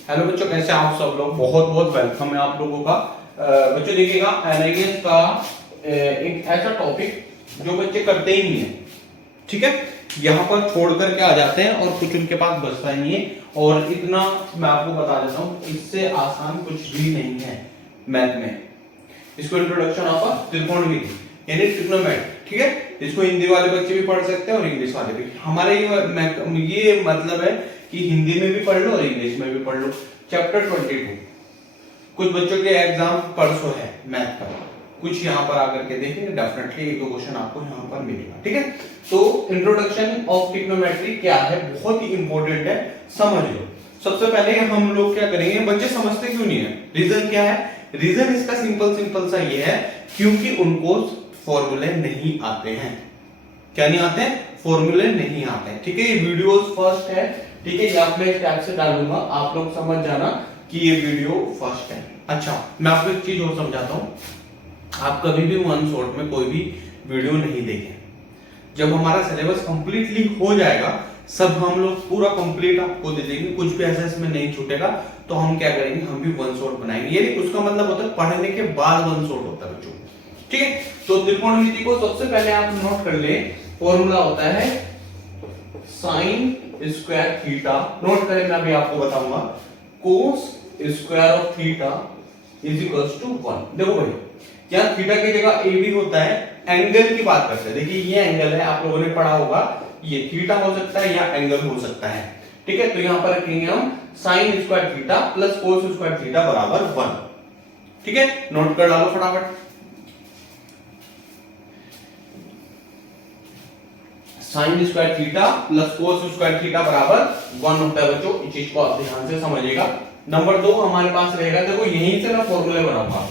Hello बच्चों, कैसे आप सब लोग? बहुत बहुत वेलकम है आप लोगों का। बच्चों देखिएगा, एनआईएस का एक ऐसा टॉपिक जो बच्चे करते ही नहीं है, ठीक है, यहाँ पर छोड़ करके आ जाते हैं और कुछ उनके पास बचता ही नहीं है। और इतना मैं आपको बता देता हूँ, इससे आसान कुछ भी नहीं है मैथ में। इसको इंट्रोडक्शन ऑफ त्रिकोणमिति यानी ट्रिग्नोमेट्री, ठीक है। इसको हिंदी वाले बच्चे भी पढ़ सकते हैं और इंग्लिश वाले भी। हमारे ये मतलब है कि हिंदी में भी पढ़ लो और इंग्लिश में भी पढ़ लो। चैप्टर 22, कुछ बच्चों के एग्जाम परसों है मैथ का, कुछ यहाँ पर आकर के देखेंगे, डेफिनेटली एक दो क्वेश्चन आपको यहाँ पर मिलेगा, ठीक है। तो इंट्रोडक्शन ऑफ ट्रिग्नोमेट्री क्या है, बहुत ही इंपॉर्टेंट है, समझ लो। सबसे पहले हम लोग क्या करेंगे, बच्चे समझते क्यों नहीं है, रीजन क्या है? रीजन इसका सिंपल सा ये है, क्योंकि उनको फॉर्मूले नहीं आते हैं। क्या नहीं आते हैं? फॉर्मूले नहीं आते हैं, ठीक है। ये वीडियोस फर्स्ट है, ठीक है, ये मैं इस टैग से डालूंगा, आप लोग समझ जाना कि ये वीडियो फर्स्ट है। अच्छा, मैं आपको एक चीज और समझाता हूँ। आप कभी भी वन शॉट में कोई भी वीडियो नहीं देखें। जब हमारा सिलेबस कंप्लीटली हो जाएगा, सब हम लोग पूरा कंप्लीट आपको दे देंगे, कुछ भी ऐसा इसमें नहीं छूटेगा, तो हम क्या करेंगे, हम भी वन शॉट बनाएंगे। ये नहीं, उसका मतलब होता है पढ़ने के बाद वन शॉट होता है बच्चों, ठीक है। तो त्रिकोणमिति को सबसे पहले आप नोट कर ले, फॉर्मूला होता है साइन स्क्वायर थीटा। नोट करें, मैं अभी आपको बताऊंगा, cos square of theta is equals to 1। देखो भाई, यहाँ थीटा की जगह ए भी होता है, एंगल की बात करते हैं। देखिए ये एंगल है, आप लोगों ने पढ़ा होगा, ये थीटा हो सकता है या एंगल हो सकता है, ठीक है। तो यहाँ पर रखेंगे हम sign square theta plus cos square theta बराबर 1, ठीक है। नोट कर डालो फटाफट। Sign square theta plus cos square theta बराबर 1 होता है बच्चों, इस चीज को आप ध्यान से समझिएगा। नंबर 2 हमारे पास रहेगा, देखो यहीं से मैं फॉर्मूले बनाऊंगा।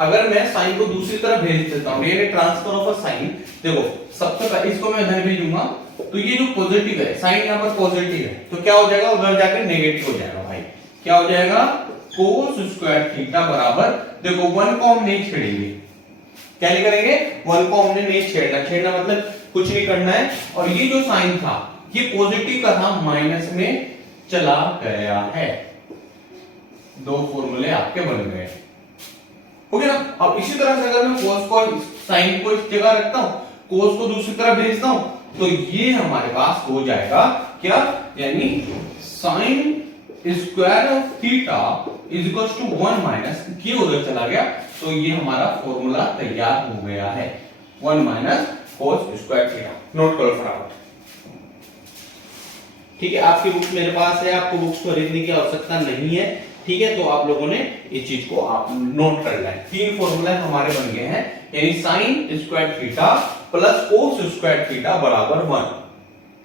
अगर मैं साइन को दूसरी तरफ भेज देता हूं, ये ट्रांसफर ऑफ अ साइन, देखो सबसे पहले इसको मैं इधर भेजूंगा, तो ये जो पॉजिटिव है, साइन यहां पर पॉजिटिव है, तो क्या हो जाएगा, उधर जाकर नेगेटिव हो जाएगा भाई। क्या हो जाएगा, कोस स्क्वायर थीटा बराबर, देखो 1 को हम नहीं छेड़ेंगे, क्या नहीं करेंगे, 1 को हमने नहीं छेड़ना। छेड़ना मतलब कुछ नहीं करना है। और ये जो साइन था, ये पॉजिटिव का था, माइनस में चला गया है। दो फॉर्मूले आपके बन गए, हो गया ना। अब इसी तरह से अगर मैं कोस को, साइन को इस जगह रखता हूं, कोस को दूसरी तरफ भेजता हूं, तो ये हमारे पास हो जाएगा क्या, यानी sine square of theta is equal to 1 minus, ये उधर चला गया, तो ये हमारा फॉर्मूला तैयार हो गया है, 1 minus cos square theta. Note करो फटाफट, ठीक है। आपकी बुक्स मेरे पास है, आपको बुक्स खरीदने की आवश्यकता नहीं है, ठीक है। तो आप लोगों ने इस चीज को आप नोट कर लें। 3 फॉर्मूला हमारे बन गए हैं, यानी sine square theta plus cos square theta बराबर 1,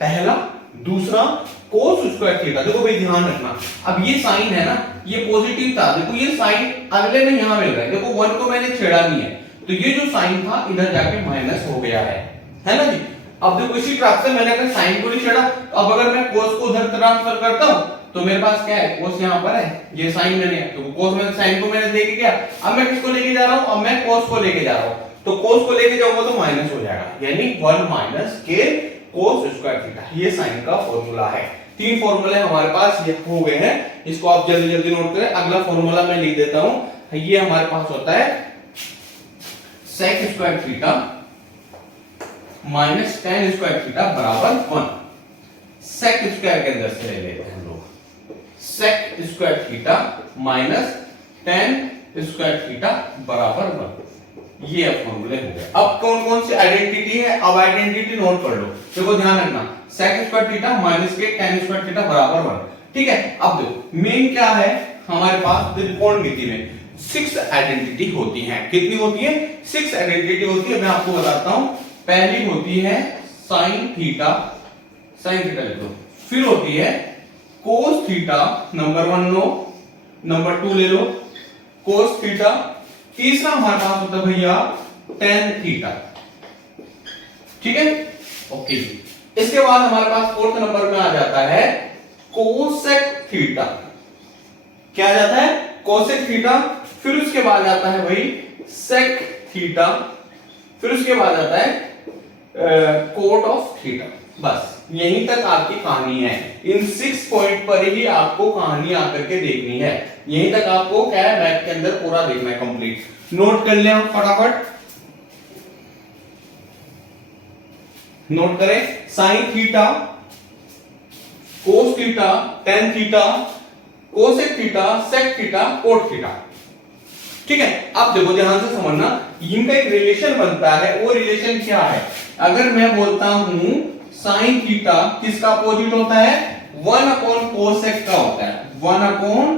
पहला। दूसरा कोस स्क्वायर थीटा, देखो भाई ध्यान रखना, अब ये साइन है ना, ये पॉजिटिव था, देखो ये साइन अगले में यहां मिल रहा है, देखो 1 को मैंने छेड़ा नहीं है, तो ये जो साइन था इधर जाके माइनस हो गया है ना जी। अब देखो इसी ट्रैक से मैंने अगर साइन को नहीं छेड़ा, तो अब अगर मैं कोस को उधर ट्रांसफर करता हूं, तो मेरे पास क्या है, कोस यहां पर है, ये साइन मैंने, तो कोस में साइन को मैंने लेके गया, अब मैं किसको लेके जा रहा हूं, अब मैं कोस को लेके जा रहा हूं, तो कोस को लेके जाऊंगा तो माइनस हो जाएगा, यानी 1 माइनस के कोस स्क्वायर थीटा, ये साइन का फॉर्मूला है। 3 फॉर्मूले हमारे पास ये हो गए हैं, इसको आप जल्दी जल्दी नोट करें। अगला फॉर्मूला मैं लिख देता हूं, ये हमारे पास होता है sec square theta minus tan square theta बराबर 1। सेक स्क्वायर के अंदर से ले लेते हैं हम लोग, sec square theta minus tan square theta बराबर 1, ये फॉर्मूले हो गए। अब कौन कौन सी आइडेंटिटी है, अब आइडेंटिटी नोट कर लो, देखो ध्यान रखना, सेक स्क्वायर थीटा माइनस के टेन स्क्वायर थीटा बराबर 1, ठीक है। अब देखो मेन क्या है हमारे पास, त्रिकोणमिति में 6 आइडेंटिटी होती हैं। कितनी होती है? 6 आइडेंटिटी होती है, मैं आपको बताता हूं। पहली होती है साइन थीटा, साइन थीटा लिख लो, फिर होती है कोस थीटा, नंबर 1 लो, नंबर 2 ले लो कोस थीटा, तीसरा हमारे पास होता है भैया टेन थीटा, ठीक है, ओके। इसके बाद हमारे पास 4th नंबर में आ जाता है कोसेक थीटा, क्या आ जाता है, कोसेक थीटा, फिर उसके बाद आता है भाई सेक थीटा, फिर उसके बाद आता है कोट ऑफ थीटा, बस यहीं तक आपकी कहानी है। इन 6 पॉइंट पर ही आपको कहानी आकर के देखनी है। यहीं तक आपको क्या है, मैथ के अंदर पूरा देखना है कंप्लीट। नोट कर लें फटाफट, नोट करें। Sine theta, cos theta, tan theta, cosec theta, sec theta, cot theta. ठीक है, अब देखो ध्यान से समझना, इनका एक रिलेशन बनता है। वो रिलेशन क्या है? अगर मैं बोलता हूं साइन थीटा किसका अपोजिट होता है? 1 अपॉन कोसेक का होता है। 1 अपॉन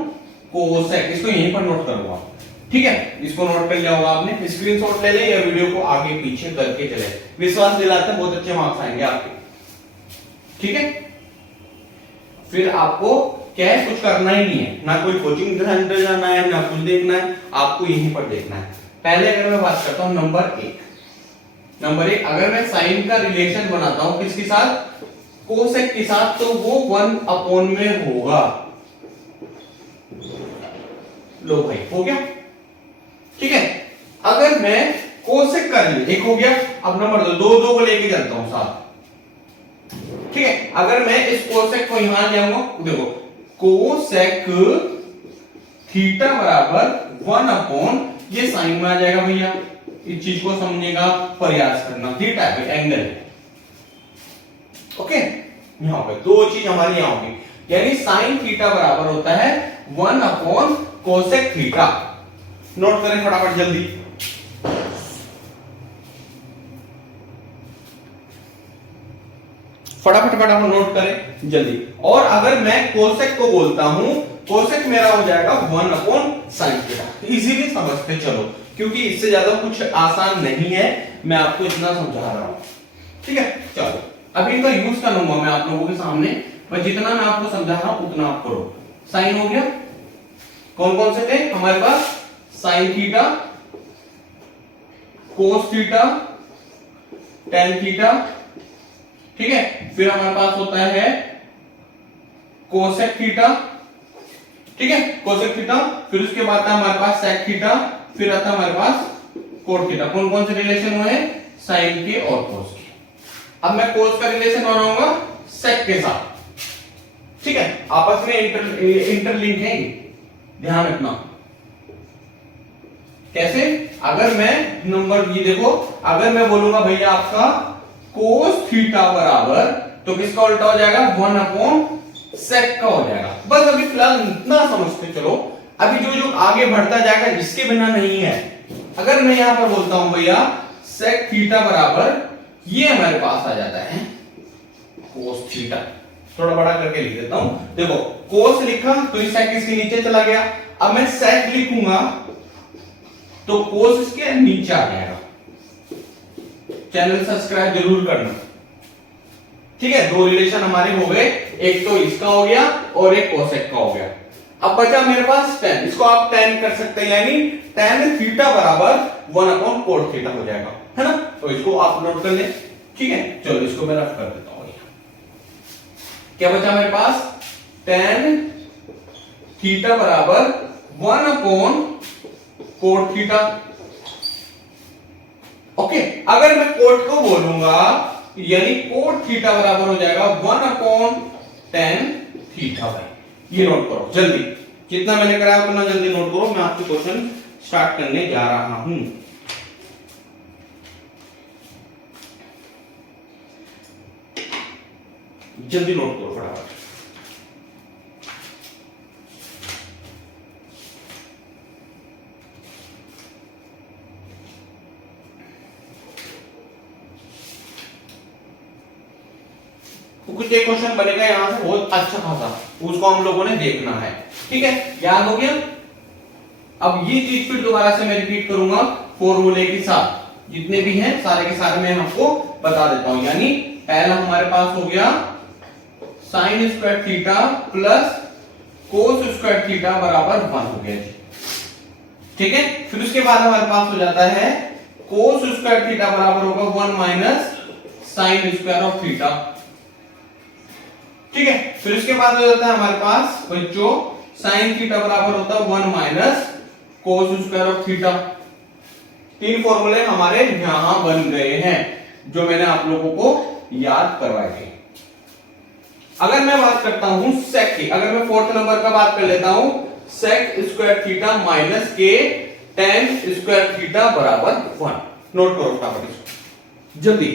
कोसेक, इसको यहीं पर नोट करूंगा। ठीक है, इसको नोट कर लिया होगा आपने, स्क्रीनशॉट ले लें या वीडियो को आगे पीछे करके चले। विश्वास दिलाते हैं बहुत अच्छे मार्क्स आएंगे आपके। ठीक है, फिर आपको क्या है, कुछ करना ही नहीं है, ना कोई कोचिंग सेंटर जाना है, ना कुछ देखना है, आपको यहीं पर देखना है। पहले अगर मैं बात करता हूं नंबर एक, अगर मैं साइन का रिलेशन बनाता हूं किसके साथ? कोसेक के साथ, तो वो 1 अपॉन में होगा। लो भाई, हो गया। ठीक है, अगर मैं कोसेक का रिलेशन, एक हो गया। अब नंबर दो को लेके चलता हूं साथ। ठीक है, अगर मैं इस कोसेक को यहां ले आऊंगा, देखो कोसेक थीटा बराबर 1 अपॉन, ये साइन में आ जाएगा भैया। इस चीज को समझने का प्रयास करना। थीटा है एंगल, ओके। यहां पे दो चीज हमारी यहां होगी, यानी साइन थीटा बराबर होता है 1 अपॉन कोसेक थीटा। नोट करें फटाफट जल्दी। फटाफट नोट करें जल्दी। और अगर मैं कोसेक को बोलता हूं, कोसेक मेरा हो जाएगा 1 अपॉन साइन थीटा। इजीली समझते चलो, क्योंकि इससे ज्यादा कुछ आसान नहीं है, मैं आपको इतना समझा रहा हूं। ठीक है, चलो अभी इनका यूज करूंगा मैं आप लोगों के सामने, पर जितना मैं आपको समझा रहा हूं उतना आप करो। साइन हो गया, कौन कौन से थे हमारे पास? Sine theta, cos theta, tan theta. ठीक है, फिर हमारे पास होता है कोसेक थीटा। ठीक है, कोसेक थीटा, फिर उसके बाद आता है हमारे पास सेक थीटा, फिर आता है हमारे पास कोट थीटा। कौन कौन से रिलेशन हुए? साइन के और कोस के। अब मैं कोस का रिलेशन बनाऊंगा सेक के साथ। ठीक है, आपस में इंटरलिंक है, ध्यान रखना। कैसे? अगर मैं नंबर ये देखो, अगर मैं बोलूंगा भैया आपका कोस थीटा बराबर, तो किसका उल्टा हो जाएगा? 1 अपॉन सेक का हो जाएगा। बस अभी फिलहाल इतना समझते चलो, अभी जो आगे बढ़ता जाएगा इसके बिना नहीं है। अगर मैं यहां पर बोलता हूं भैया सेक थीटा बराबर, ये हमारे पास आ जाता है कोस थीटा। थोड़ा बड़ा करके लिख देता हूं, देखो कोस लिखा तो ये सेक इसके नीचे चला गया। अब मैं सेक लिखूंगा तो कोस इसके नीचे आ जाएगा। चैनल सब्सक्राइब जरूर करना। ठीक है, दो रिलेशन हमारे हो गए, एक तो इसका हो गया और एक कोसेक का हो गया। अब बचा मेरे पास tan, इसको आप tan कर सकते हैं, यानी tan थीटा बराबर 1 अपॉन कोट थीटा हो जाएगा, है ना? तो इसको आप नोट कर लें। ठीक है, चलो इसको मैं रफ कर देता हूं। क्या बचा मेरे पास? tan थीटा बराबर 1 अपॉन कोट थीटा। ओके, अगर मैं कोट को बोलूंगा, यानी कोट थीटा बराबर हो जाएगा 1 अपॉन tan थीटा भाई। ये नोट करो जल्दी, जितना मैंने कराया उतना जल्दी नोट करो। मैं आपके क्वेश्चन स्टार्ट करने जा रहा हूं। जल्दी नोट करो फटाफट। कुछ एक क्वेश्चन बनेगा यहां से बहुत अच्छा खासा, उसको हम लोगों ने देखना है। ठीक है, याद हो गया? अब ये चीज फिर दोबारा से मैं रिपीट करूंगा फॉर्मूले के साथ, जितने भी हैं सारे के सारे मैं आपको बता देता हूं। यानी पहला हमारे पास हो गया sign square theta plus cos square theta बराबर 1 हो गया जी। ठीक है, फिर उसके बाद हमारे पास हो जाता है कोस स्क्वायर थीटा बराबर होगा 1 minus sine square of theta. ठीक है, फिर उसके बाद हो जाता है हमारे पास बच्चों साइन थीटा बराबर होता है 1 minus cos square of theta. तीन फॉर्मूले हमारे यहां बन गए हैं, जो मैंने आप लोगों को याद करवाए थे। अगर मैं बात करता हूं sec की, अगर मैं फोर्थ नंबर का बात कर लेता हूं, sec स्क्वायर थीटा माइनस के tan स्क्वायर थीटा बराबर 1। नोट करो फटाफट इसको जल्दी।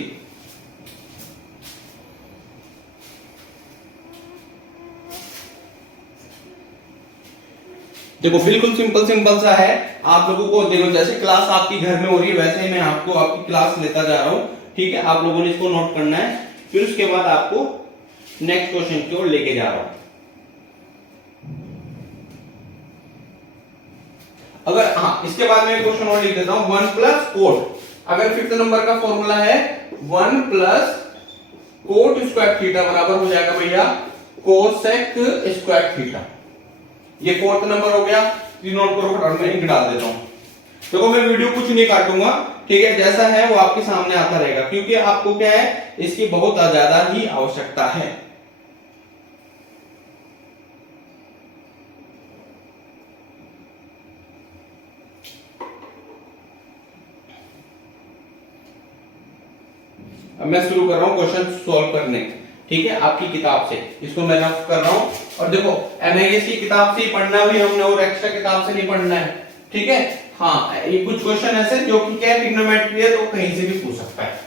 देखो बिल्कुल सिंपल सिंपल सा है। आप लोगों को देखो जैसे क्लास आपकी घर में हो रही है वैसे ही मैं आपको आपकी क्लास लेता जा रहा हूं, ठीक है। आप लोगों ने इसको नोट करना है, फिर उसके बाद आपको नेक्स्ट क्वेश्चन की ओर लेके जा रहा हूं। अगर हाँ इसके बाद में क्वेश्चन और लिख देता हूं, 1 प्लस कोट। अगर फिफ्थ नंबर का फॉर्मूला है 1 प्लस कोट स्क्वायर थीटा बराबर हो जाएगा भैया कोसेक स्क्वायर थीटा। ये फोर्थ नंबर हो गया, नोट करो फटाफट, मैं इंक डाल देता हूं। देखो मैं वीडियो कुछ नहीं काटूंगा, ठीक है, जैसा है वो आपके सामने आता रहेगा, क्योंकि आपको क्या है इसकी बहुत ज्यादा ही आवश्यकता है। अब मैं शुरू कर रहा हूं क्वेश्चन सॉल्व करने, ठीक है, आपकी किताब से। इसको मैं रफ कर रहा हूं और देखो एमआईएस की किताब से ही पढ़ना भी हमने और एक्स्ट्रा किताब से नहीं पढ़ना है, ठीक है। हाँ ये कुछ क्वेश्चन ऐसे जो कि क्या ट्रिग्नोमेट्री है तो कहीं से भी पूछ सकता है,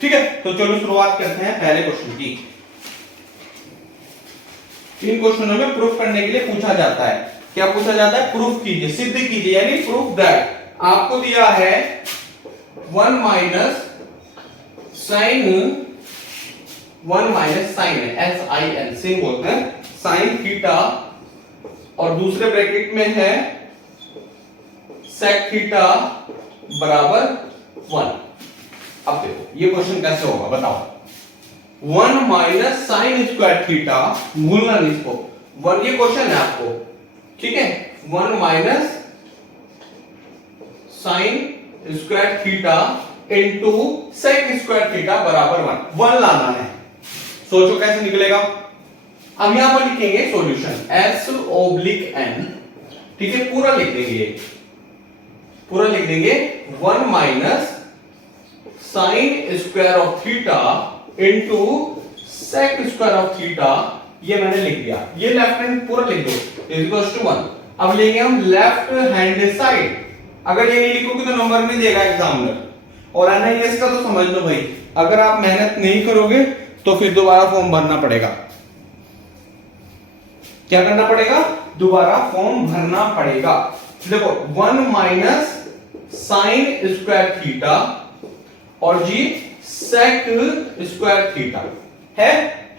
ठीक है। तो चलो शुरुआत करते हैं पहले क्वेश्चन की। इन क्वेश्चनों में प्रूफ करने के लिए पूछा जाता है, क्या पूछा जाता है, प्रूफ कीजिए, सिद्ध कीजिए, यानी प्रूफ दैट। आपको दिया है 1 minus sine 1 minus sine SIN sin बोलते हैं साइन थीटा, और दूसरे ब्रैकेट में है सेक थीटा बराबर 1। अब देखो ये क्वेश्चन कैसे होगा बताओ। 1 माइनस साइन स्क्वायर थीटा, भूलना नहीं इसको, 1 ये क्वेश्चन है आपको, ठीक है। 1 minus sine square theta into sec square theta बराबर 1 लाना है। सोचो कैसे निकलेगा। अब यहां पर लिखेंगे सॉल्यूशन S/N, ठीक है, पूरा लिख देंगे, पूरा लिख देंगे 1 minus sine square of theta into sec square of theta, ये मैंने लिख दिया। ये लेफ्ट हैंड पूरा लिख दो इक्वल्स टू 1। अब लेंगे हम लेफ्ट हैंड साइड। अगर ये नहीं लिखोगे तो नंबर नहीं देगा एग्जामिनर। और एनआईएस का तो समझ लो भाई, अगर आप मेहनत नहीं करोगे तो फिर दोबारा फॉर्म भरना पड़ेगा। क्या करना पड़ेगा, दोबारा फॉर्म भरना पड़ेगा। देखो 1 माइनस साइन स्क्वायर थीटा और जी सेक स्क्वायर थीटा है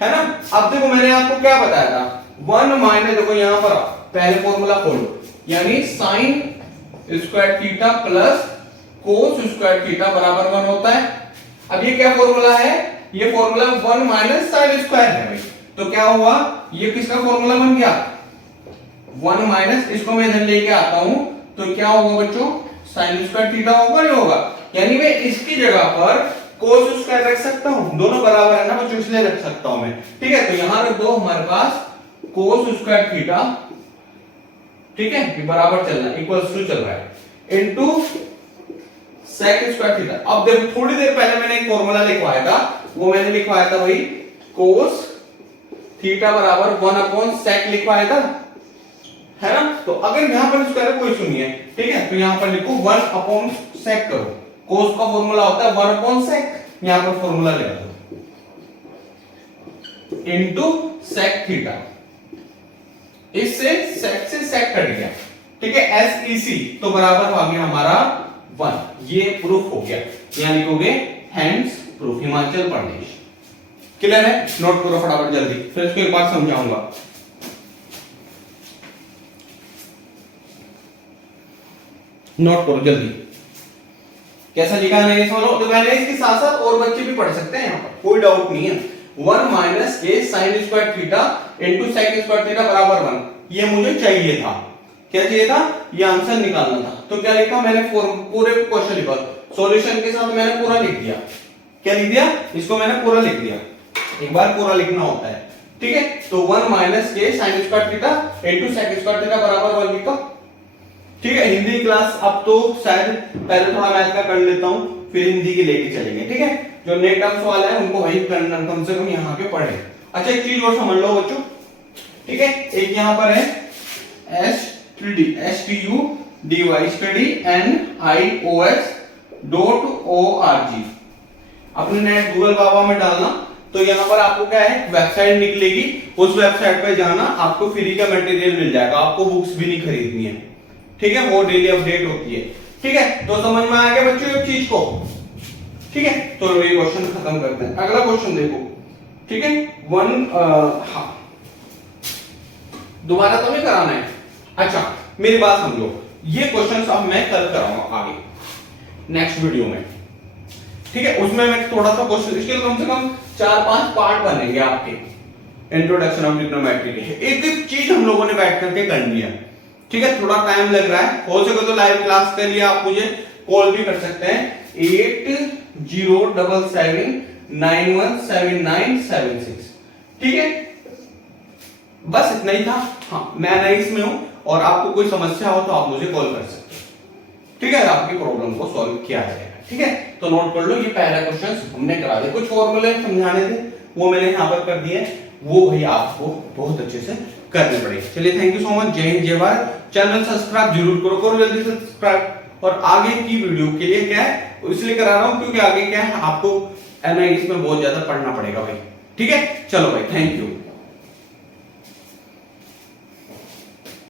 ना। अब देखो मैंने आपको क्या बताया था, 1 माइनस, देखो यहां पर पहले फॉर्मूला खोलो, यानी sine square theta plus cos square theta बराबर 1 होता है। अब ये क्या फॉर्मूला है, ये फॉर्मूला 1 माइनस साइन स्क्वायर है भाई, तो क्या हुआ, ये किसका फॉर्मूला बन गया, 1 माइनस, इसको मैं इधर लेके आता हूं तो क्या होगा बच्चों, साइन स्क्वायर थीटा होगा, नहीं होगा, यानी मैं इसकी जगह पर कोस स्क्वायर रख सकता हूं, दोनों बराबर है ना बच्चों, इसलिए रख सकता हूं मैं, ठीक है। तो यहां रख दो हमारे पास कोस स्क्वायर थीटा, ठीक है, ये बराबर चल रहा है, इक्वल्स टू चल रहा है, इनटू सेक स्क्वायर थीटा। अब देखो थोड़ी देर पहले मैंने एक फॉर्मूला लिखवाया था, वो मैंने लिखवाया था भाई कोस थीटा बराबर 1 अपॉन सेक लिखवाया था, है ना। तो अगर यहां पर स्क्वायर कोई सुनिए, ठीक है, तो यहां पर लिखो 1 अपॉन सेक करो, कोस का फॉर्मूला होता है 1 अपॉन सेक, यहां पर फॉर्मूला ले दो इनटू सेक थीटा, इससे सेक से सेक कट गया, ठीक है, SEC तो बराबर आ गया हमारा 1। ये प्रूफ हो गया, यहां लिखोगे hands proof, Himachal Pradesh. Clear है, नोट करो फटाफट जल्दी, फिर इसको एक बार समझाऊंगा। नोट करो जल्दी, कैसा लिखा है ये सोलो। तो मैंने इसके साथ साथ और बच्चे भी पढ़ सकते हैं, यहां पर कोई डाउट नहीं है। 1 माइनस के sine square theta into sec square theta बराबर 1, ये मुझे चाहिए था। क्या चाहिए था, ये आंसर निकालना था। तो क्या लिखा मैंने, पूरे क्वेश्चन लिखा, सॉल्यूशन के साथ मैंने पूरा लिख दिया। क्या लिख दिया, इसको मैंने पूरा लिख दिया, एक बार पूरा लिखना होता है, ठीक है। तो 1 माइनस के sine square theta into sec square theta बराबर 1 लिखा, ठीक है। हिंदी क्लास अब तो शायद पहले थोड़ा मैथ का कर लेता हूं, फिर हिंदी की लेके चलेंगे, ठीक है। जो नेट टर्म्स वाले हैं उनको वही करना, कम से कम यहाँ पे पढ़े, अच्छा एक चीज और समझ लो बच्चों, ठीक है, एक यहां पर है study.nios.org, अपने नेट गूगल बाबा में डालना, तो यहाँ पर आपको क्या है वेबसाइट निकलेगी, उस वेबसाइट पे जाना, आपको फ्री का मटेरियल मिल जाएगा, आपको बुक्स भी नहीं खरीदनी है, ठीक है, वो डेली अपडेट होती है, ठीक है। तो समझ में आ गया बच्चों एक चीज को, ठीक है। तो ये क्वेश्चन खत्म करते हैं, अगला क्वेश्चन देखो, ठीक है। हाँ दोबारा तो नहीं कराना है, अच्छा मेरी बात समझो, ये क्वेश्चन अब मैं कल कराऊंगा आगे नेक्स्ट वीडियो में, ठीक है। उसमें मैं थोड़ा सा क्वेश्चन, इसके कम से कम 4-5 पार्ट बनेंगे आपके इंट्रोडक्शन ऑफ ट्रिग्नोमेट्री के, एक एक चीज हम लोगों ने बैठ करके करनी है, ठीक है। थोड़ा टाइम लग रहा है, हो सके तो लाइव क्लास के लिए आप मुझे कॉल भी कर सकते हैं 8077917976, ठीक है। बस इतना ही था, हाँ मैं नई में हूं और आपको कोई समस्या हो तो आप मुझे कॉल कर सकते हैं, ठीक है, आपकी प्रॉब्लम को सॉल्व किया जाएगा, ठीक है। तो नोट कर लो, ये पहला क्वेश्चन हमने करा दिया, कुछ फॉर्मूले समझाने थे वो मैंने यहाँ पर कर दिए, वो भाई आपको बहुत अच्छे से करने पड़ेंगे। चलिए थैंक यू सो मच, जय हिंद जय भारत। चैनल सब्सक्राइब जरूर करो जल्दी से सब्सक्राइब, और आगे की वीडियो के लिए क्या है इसलिए करा रहा हूं क्योंकि आगे क्या है आपको एनालिसिस में बहुत ज्यादा पढ़ना पड़ेगा भाई, ठीक है। चलो भाई थैंक यू।